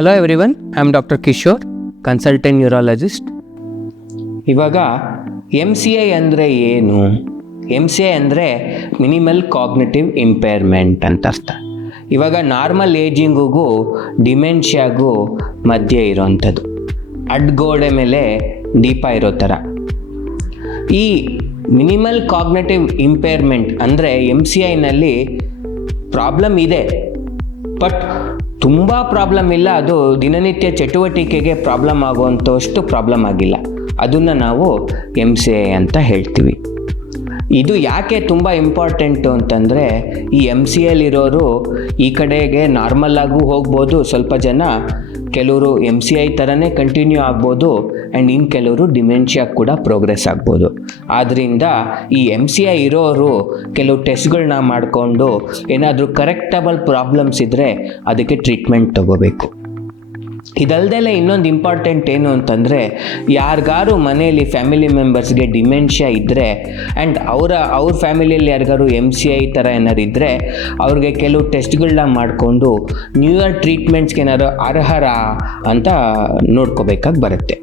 Hello everyone, I am doctor Kishore, consultant neurologist. ಇವಾಗ MCI ಅಂದರೆ ಏನು? MCI ಅಂದರೆ ಮಿನಿಮಲ್ ಕಾಗ್ನಿಟಿವ್ ಇಂಪೇರ್ಮೆಂಟ್ ಅಂತ ಅರ್ಥ. ಇವಾಗ ನಾರ್ಮಲ್ ಏಜಿಂಗಿಗೂ ಡಿಮೆನ್ಷಿಯಾಗೂ ಮಧ್ಯೆ ಇರೋವಂಥದ್ದು, ಅಡ್ಗೋಡೆ ಮೇಲೆ ದೀಪ ಇರೋ ಥರ. ಈ ಮಿನಿಮಲ್ ಕಾಗ್ನಿಟಿವ್ ಇಂಪೇರ್ಮೆಂಟ್ ಅಂದರೆ MCIನಲ್ಲಿ ಪ್ರಾಬ್ಲಮ್ ಇದೆ, ಬಟ್ ತುಂಬ ಪ್ರಾಬ್ಲಮ್ ಇಲ್ಲ. ಅದು ದಿನನಿತ್ಯ ಚಟುವಟಿಕೆಗೆ ಪ್ರಾಬ್ಲಮ್ ಆಗುವಂಥಷ್ಟು ಪ್ರಾಬ್ಲಮ್ ಆಗಿಲ್ಲ. ಅದನ್ನು ನಾವು MCI ಅಂತ ಹೇಳ್ತೀವಿ. ಇದು ಯಾಕೆ ತುಂಬ ಇಂಪಾರ್ಟೆಂಟು ಅಂತಂದರೆ, ಈ MCIಲಿರೋರು ಈ ಕಡೆಗೆ ನಾರ್ಮಲ್ಲಾಗೂ ಹೋಗ್ಬೋದು, ಸ್ವಲ್ಪ ಜನ ಕೆಲವರು MCI ಥರನೇ ಕಂಟಿನ್ಯೂ ಆಗ್ಬೋದು, ಆ್ಯಂಡ್ ಇನ್ನು ಕೆಲವರು ಡಿಮೆನ್ಷಿಯಾ ಕೂಡ ಪ್ರೋಗ್ರೆಸ್ ಆಗ್ಬೋದು. ಆದ್ದರಿಂದ ಈ MCI ಇರೋರು ಕೆಲವು ಟೆಸ್ಟ್ಗಳನ್ನ ಮಾಡಿಕೊಂಡು ಏನಾದರೂ ಕರೆಕ್ಟಬಲ್ ಪ್ರಾಬ್ಲಮ್ಸ್ ಇದ್ದರೆ ಅದಕ್ಕೆ ಟ್ರೀಟ್ಮೆಂಟ್ ತಗೋಬೇಕು. ಇದಲ್ದೆ ಇನ್ನೊಂದು ಇಂಪಾರ್ಟೆಂಟ್ ಏನು ಅಂತಂದರೆ, ಯಾರಿಗಾರು ಮನೆಯಲ್ಲಿ ಫ್ಯಾಮಿಲಿ ಮೆಂಬರ್ಸ್ಗೆ ಡಿಮೆನ್ಷಿಯಾ ಇದ್ದರೆ ಆ್ಯಂಡ್ ಅವ್ರ ಫ್ಯಾಮಿಲಿಯಲ್ಲಿ ಯಾರಿಗಾರು MCI ಥರ ಏನಾರು ಇದ್ದರೆ ಅವ್ರಿಗೆ ಕೆಲವು ಟೆಸ್ಟ್ಗಳನ್ನ ಮಾಡಿಕೊಂಡು ನ್ಯೂ ಇಯರ್ ಟ್ರೀಟ್ಮೆಂಟ್ಸ್ಗೆ ಏನಾದ್ರು ಅರ್ಹರ ಅಂತ ನೋಡ್ಕೋಬೇಕಾಗಿ ಬರುತ್ತೆ.